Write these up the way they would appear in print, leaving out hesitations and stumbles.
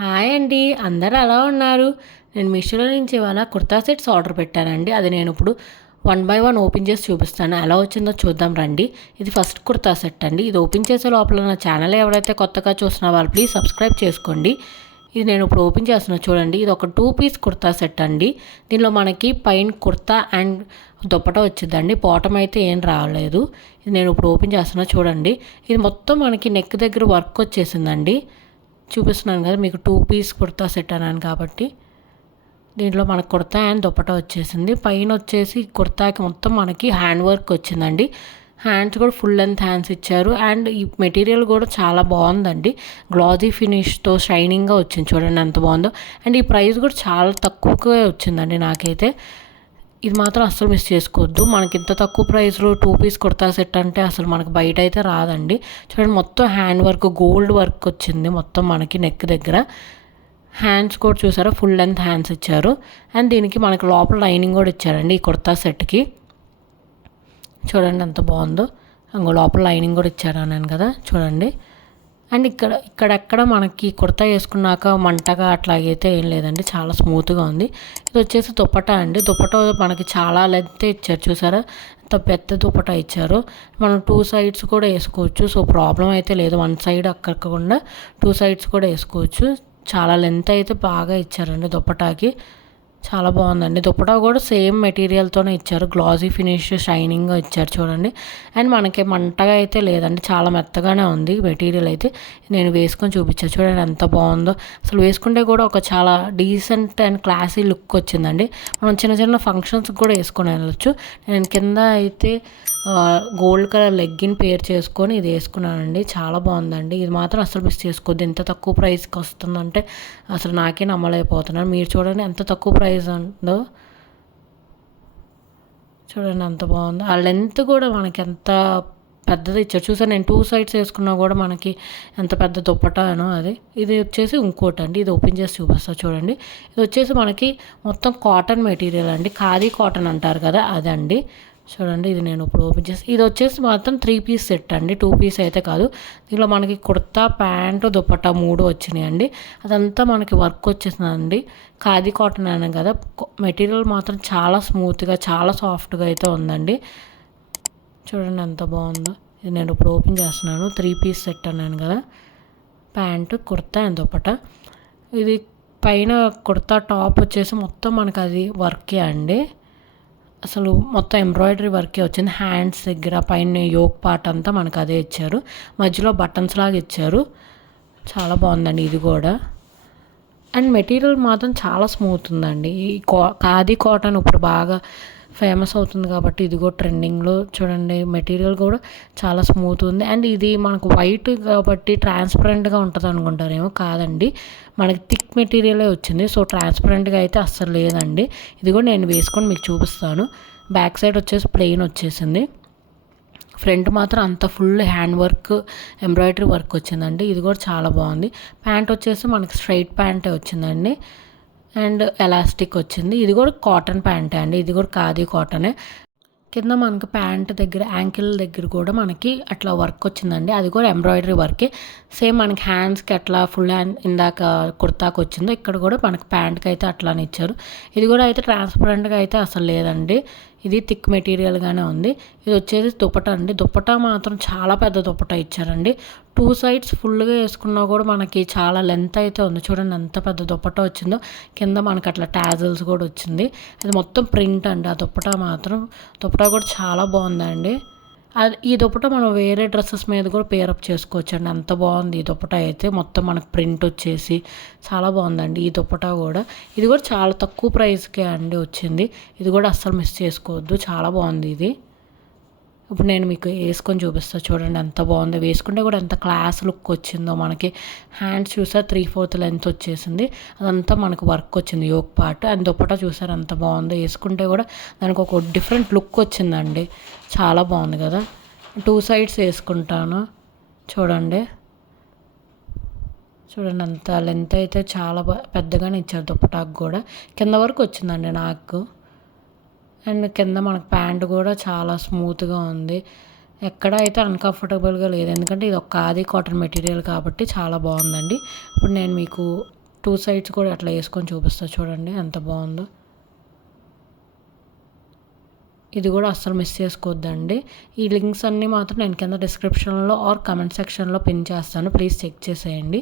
Hi అండి. అందరూ ఎలా ఉన్నారు? నేను మీషోలో నుంచి ఇవాళ కుర్తా సెట్స్ ఆర్డర్ పెట్టానండి. అది నేను ఇప్పుడు వన్ బై వన్ ఓపెన్ చేసి చూపిస్తాను. ఎలా వచ్చిందో చూద్దాం రండి. ఇది ఫస్ట్ కుర్తా సెట్ అండి. ఇది ఓపెన్ చేసే లోపల నా ఛానల్ ఎవరైతే కొత్తగా చూస్తున్న వాళ్ళు ప్లీజ్ సబ్స్క్రైబ్ చేసుకోండి. ఇది నేను ఇప్పుడు ఓపెన్ చేస్తున్నా చూడండి. ఇది ఒక 2 పీస్ కుర్తా సెట్ అండి. దీనిలో మనకి పైన కుర్తా అండ్ దుప్పట వచ్చిందండి. బాటమ్ అయితే ఏం రాలేదు. ఇది నేను ఇప్పుడు ఓపెన్ చేస్తున్నా చూడండి. ఇది మొత్తం మనకి నెక్ దగ్గర వర్క్ వచ్చేసిందండి. చూపిస్తున్నాను కదా మీకు 2 పీస్ కుర్తా సెట్ అన్నాను కాబట్టి దీంట్లో మనకు కుర్తా అండ్ దుపట్టా వచ్చేసింది. పైన వచ్చేసి కుర్తాకి మొత్తం మనకి హ్యాండ్ వర్క్ వచ్చిందండి. హ్యాండ్స్ కూడా ఫుల్ లెంత్ హ్యాండ్స్ ఇచ్చారు. అండ్ ఈ మెటీరియల్ కూడా చాలా బాగుందండి. గ్లాజీ ఫినిష్తో షైనింగ్గా వచ్చింది చూడండి ఎంత బాగుందో. అండ్ ఈ ప్రైస్ కూడా చాలా తక్కువగా వచ్చిందండి నాకైతే. ఇది మాత్రం అస్సలు మిస్ చేసుకోవద్దు. మనకి ఇంత తక్కువ ప్రైస్లో 2 పీస్ కుర్తా సెట్ అంటే అసలు మనకు బయట అయితే రాదండి. చూడండి మొత్తం హ్యాండ్ వర్క్ గోల్డ్ వర్క్ వచ్చింది మొత్తం మనకి నెక్ దగ్గర. హ్యాండ్స్ కూడా చూసారా ఫుల్ లెంత్ హ్యాండ్స్ ఇచ్చారు. అండ్ దీనికి మనకి లోపల లైనింగ్ కూడా ఇచ్చారండి ఈ కుర్తా సెట్కి. చూడండి ఎంత బాగుందో. ఇంకో లోపల లైనింగ్ కూడా ఇచ్చారు అన్నాను కదా చూడండి. అండ్ ఇక్కడెక్కడ మనకి కుర్తా వేసుకున్నాక మంటగా అట్లాగైతే ఏం లేదండి. చాలా స్మూత్గా ఉంది. ఇది వచ్చేసి దుపట్టా అండి. దుపట్టా మనకి చాలా లెంత్ ఇచ్చారు చూసారా ఎంత పెద్ద దుపట్టా ఇచ్చారు. మనం 2 సైడ్స్ కూడా వేసుకోవచ్చు. సో ప్రాబ్లం అయితే లేదు. 1 సైడ్ అక్కకుండా 2 సైడ్స్ కూడా వేసుకోవచ్చు. చాలా లెంత్ అయితే బాగా ఇచ్చారండి దుపట్టాకి. చాలా బాగుందండి. దుపట్టా కూడా సేమ్ మెటీరియల్తోనే ఇచ్చారు. గ్లాజీ ఫినిష్ షైనింగ్గా ఇచ్చారు చూడండి. అండ్ మనకి మంటగా అయితే లేదండి. చాలా మెత్తగానే ఉంది మెటీరియల్ అయితే. నేను వేసుకొని చూపించాను చూడండి ఎంత బాగుందో. అసలు వేసుకుంటే కూడా ఒక చాలా డీసెంట్ అండ్ క్లాసీ లుక్ వచ్చిందండి. మనం చిన్న చిన్న ఫంక్షన్స్కి కూడా వేసుకొని వెళ్ళొచ్చు. నేను కింద అయితే గోల్డ్ కలర్ లెగ్గిన్ పేర్ చేసుకొని ఇది వేసుకున్నానండి. చాలా బాగుందండి. ఇది మాత్రం అసలు మిస్ చేసుకోవద్దు. ఎంత తక్కువ ప్రైస్కి వస్తుందంటే అసలు నాకే నమ్మలేకపోతున్నాను. మీరు చూడండి ఎంత తక్కువ ప్రైస్ ఉందో. చూడండి ఎంత బాగుందో. ఆ లెంత్ కూడా మనకి ఎంత పెద్దది ఇచ్చారు చూసారు. నేను 2 సైడ్స్ వేసుకున్నా కూడా మనకి ఎంత పెద్ద దుప్పటానో అది. ఇది వచ్చేసి ఇంకోటి అండి. ఇది ఓపెన్ చేసి చూపిస్తా చూడండి. ఇది వచ్చేసి మనకి మొత్తం కాటన్ మెటీరియల్ అండి. ఖాదీ కాటన్ అంటారు కదా అదండి. చూడండి ఇది నేను ఇప్పుడు ఓపెన్ చేసి ఇది వచ్చేసి మాత్రం 3 పీస్ సెట్ అండి. 2 పీస్ అయితే కాదు. దీనిలో మనకి కుర్తా ప్యాంటు దుపట్టా 3 వచ్చినాయండి. అదంతా మనకి వర్క్ వచ్చేసిందండి. ఖాదీ కాటన్ అన్నాను కదా. మెటీరియల్ మాత్రం చాలా స్మూత్గా చాలా సాఫ్ట్గా అయితే ఉందండి. చూడండి ఎంత బాగుందో. ఇది నేను ఇప్పుడు ఓపెన్ చేస్తున్నాను. 3 పీస్ సెట్ అన్నాను కదా. Pant kurta and dupatta. ఇది పైన కుర్తా టాప్ వచ్చేసి మొత్తం మనకు అది వర్కే అండి. అసలు మొత్తం ఎంబ్రాయిడరీ వర్కే వచ్చింది. హ్యాండ్స్ దగ్గర పైన యోక్ పార్ట్ అంతా మనకు అదే ఇచ్చారు. మధ్యలో బటన్స్ లాగా ఇచ్చారు. చాలా బాగుందండి ఇది కూడా. అండ్ మెటీరియల్ మాత్రం చాలా స్మూత్ ఉందండి. ఈ ఖాదీ కాటన్ ఇప్పుడు బాగా ఫేమస్ అవుతుంది కాబట్టి ఇది కూడా ట్రెండింగ్లో చూడండి. మెటీరియల్ కూడా చాలా స్మూత్ ఉంది. అండ్ ఇది మనకు వైట్ కాబట్టి ట్రాన్స్పరెంట్గా ఉంటుంది అనుకుంటారేమో. కాదండి మనకి థిక్ మెటీరియలే వచ్చింది. సో ట్రాన్స్పరెంట్గా అయితే అస్సలు లేదండి. ఇది కూడా నేను వేసుకొని మీకు చూపిస్తాను. బ్యాక్ సైడ్ వచ్చేసి ప్లెయిన్ వచ్చేసింది. ఫ్రంట్ మాత్రం అంత full hand work embroidery work వచ్చిందండి. ఇది కూడా చాలా బాగుంది. ప్యాంట్ వచ్చేసి మనకి స్ట్రైట్ ప్యాంటే వచ్చిందండి. అండ్ ఎలాస్టిక్ వచ్చింది. ఇది కూడా కాటన్ ప్యాంటే అండి. ఇది కూడా ఖాదీ కాటనే. కింద మనకి ప్యాంట్ దగ్గర యాంకిల్ దగ్గర కూడా మనకి అట్లా వర్క్ వచ్చిందండి. అది కూడా ఎంబ్రాయిడరీ వర్కే. సేమ్ మనకి హ్యాండ్స్కి అట్లా ఫుల్ హ్యాండ్ ఇందాక కుర్తాకి వచ్చిందో ఇక్కడ కూడా మనకి ప్యాంట్కి అయితే అట్లానే ఇచ్చారు. ఇది కూడా అయితే ట్రాన్స్పరెంట్గా అయితే అసలు లేదండి. ఇది థిక్ మెటీరియల్గానే ఉంది. ఇది వచ్చేసి దుపట్టా అండి. దుపట్టా మాత్రం చాలా పెద్ద దుపట్టా ఇచ్చారండి. 2 సైడ్స్ ఫుల్గా వేసుకున్నా కూడా మనకి చాలా లెంత్ అయితే ఉంది. చూడండి ఎంత పెద్ద దుపట్టా వచ్చిందో. కింద మనకి అట్లా టాజల్స్ కూడా వచ్చింది. అది మొత్తం ప్రింట్ అండి. ఆ దుపట్టా మాత్రం దుపట్టా కూడా చాలా బాగుందండి. అది ఈ దుపట్టా మనం వేరే డ్రెస్సెస్ మీద కూడా పేరప్ చేసుకోవచ్చు అండి. అంత బాగుంది ఈ దుపట్టా అయితే. మొత్తం మనకు ప్రింట్ వచ్చేసి చాలా బాగుందండి ఈ దుపట్టా కూడా. ఇది కూడా చాలా తక్కువ ప్రైస్కే అండి వచ్చింది. ఇది కూడా అస్సలు మిస్ చేసుకోవద్దు. చాలా బాగుంది ఇది. ఇప్పుడు నేను మీకు వేసుకొని చూపిస్తాను చూడండి ఎంత బాగుందో. వేసుకుంటే కూడా ఎంత క్లాస్ లుక్ వచ్చిందో. మనకి హ్యాండ్స్ చూసారు 3/4 లెంత్ వచ్చేసింది. అదంతా మనకు వర్క్ వచ్చింది యోక్ పార్ట్. అండ్ దుపట్టా చూసారు ఎంత బాగుందో. వేసుకుంటే కూడా దానికి ఒక డిఫరెంట్ లుక్ వచ్చిందండి. చాలా బాగుంది కదా. 2 సైడ్స్ వేసుకుంటాను చూడండి. చూడండి అంత లెంత్ అయితే చాలా పెద్దగానే ఇచ్చారు దుపట్టాకు కూడా. కింద వరకు వచ్చిందండి నాకు. అండ్ కింద మనకు ప్యాంట్ కూడా చాలా స్మూత్గా ఉంది. ఎక్కడ అయితే అన్కంఫర్టబుల్గా లేదు. ఎందుకంటే ఇది ఒక ఖాదీ కాటన్ మెటీరియల్ కాబట్టి చాలా బాగుందండి. ఇప్పుడు నేను మీకు 2 సైడ్స్ కూడా అట్లా వేసుకొని చూపిస్తా చూడండి ఎంత బాగుందో. ఇది కూడా అస్సలు మిస్ చేసుకోవద్దండి. ఈ లింక్స్ అన్నీ మాత్రం నేను కింద డిస్క్రిప్షన్లో ఆర్ కమెంట్ సెక్షన్లో పిన్ చేస్తాను, ప్లీజ్ చెక్ చేసేయండి.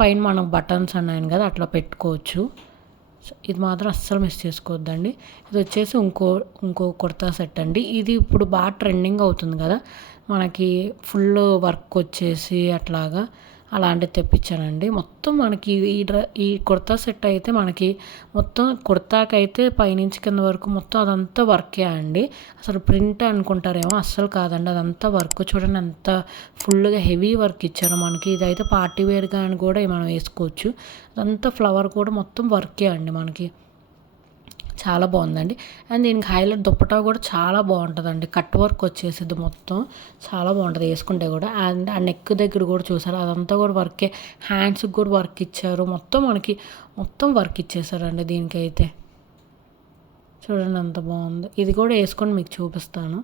పైన మనం బటన్స్ అన్నాను కదా అట్లా పెట్టుకోవచ్చు. ఇది మాత్రం అస్సలు మిస్ చేసుకోవద్దండి. ఇది వచ్చేసి ఇంకో కుర్తా సెట్ అండి. ఇది ఇప్పుడు బాగా ట్రెండింగ్ అవుతుంది కదా, మనకి ఫుల్ వర్క్ వచ్చేసి అట్లాగా అలాంటివి తెప్పించానండి. మొత్తం మనకి ఈ కుర్తా సెట్ అయితే మనకి మొత్తం కుర్తాకైతే పైనుంచి కింద వరకు మొత్తం అదంతా వర్కే అండి. అసలు ప్రింట్ అనుకుంటారేమో, అస్సలు కాదండి, అదంతా వర్క్. చూడండి అంత ఫుల్గా హెవీ వర్క్ ఇచ్చారు మనకి. ఇదైతే పార్టీ వేర్గా అని కూడా మనం వేసుకోవచ్చు. అదంతా ఫ్లవర్ కూడా మొత్తం వర్కే అండి మనకి. చాలా బాగుందండి. అండ్ దీనికి హైలైట్ దుప్పటా కూడా చాలా బాగుంటుందండి. కట్ వర్క్ వచ్చేసిద్ది మొత్తం, చాలా బాగుంటుంది వేసుకుంటే కూడా. అండ్ ఆ నెక్ దగ్గర కూడా చూసారు, అదంతా కూడా వర్కే. హ్యాండ్స్కి కూడా వర్క్ ఇచ్చారు. మొత్తం వర్క్ ఇచ్చేసారండి దీనికైతే. చూడండి ఎంత బాగుంది. ఇది కూడా వేసుకొని మీకు చూపిస్తాను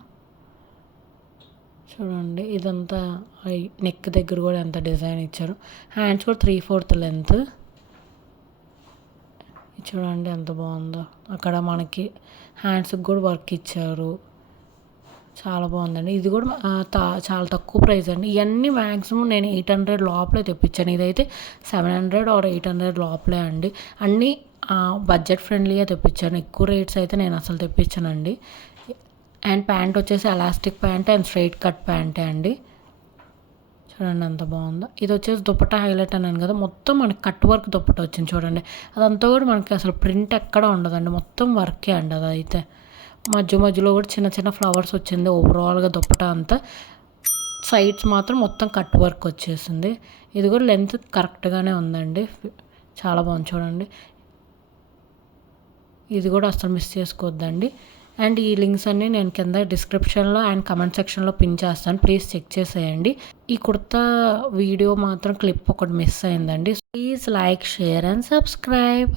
చూడండి. ఇదంతా నెక్ దగ్గర కూడా ఎంత డిజైన్ ఇచ్చారు. హ్యాండ్స్ కూడా 3/4 లెంత్. చూడండి ఎంత బాగుందో. అక్కడ మనకి హ్యాండ్స్కి కూడా వర్క్ ఇచ్చారు, చాలా బాగుందండి. ఇది కూడా చాలా తక్కువ ప్రైస్ అండి. ఇవన్నీ మ్యాక్సిమం నేను 800 లోపలే తెప్పించాను. ఇదైతే 700 ఆర్ 800 లోపలే అండి. అన్నీ బడ్జెట్ ఫ్రెండ్లీగా తెప్పించాను. ఎక్కువ రేట్స్ అయితే నేను అసలు తెప్పించానండి. అండ్ ప్యాంట్ వచ్చేసి elastic pant and straight cut ప్యాంటే అండి. చూడండి ఎంత బాగుందో. ఇది వచ్చేసి దుప్పటా హైలైట్ అన్నాను కదా, మొత్తం మనకి కట్ వర్క్ దుప్పటా వచ్చింది చూడండి. అదంతా కూడా మనకి అసలు ప్రింట్ ఎక్కడ ఉండదండి, మొత్తం వర్కే అండి. అదైతే మధ్యలో కూడా చిన్న చిన్న ఫ్లవర్స్ వచ్చింది. ఓవరాల్గా దుప్పటా అంతా సైడ్స్ మాత్రం మొత్తం కట్ వర్క్ వచ్చేసింది. ఇది కూడా లెంత్ కరెక్ట్గానే ఉందండి, చాలా బాగుంది చూడండి. ఇది కూడా అసలు మిస్ చేసుకోవద్దండి. అండ్ ఈ లింక్స్ అన్నీ నేను కింద డిస్క్రిప్షన్లో అండ్ కమెంట్ సెక్షన్లో పిన్ చేస్తాను, ప్లీజ్ చెక్ చేసేయండి. ఈ కుర్తా వీడియో మాత్రం క్లిప్ ఒకటి మిస్ అయిందండి. Please like, share and subscribe.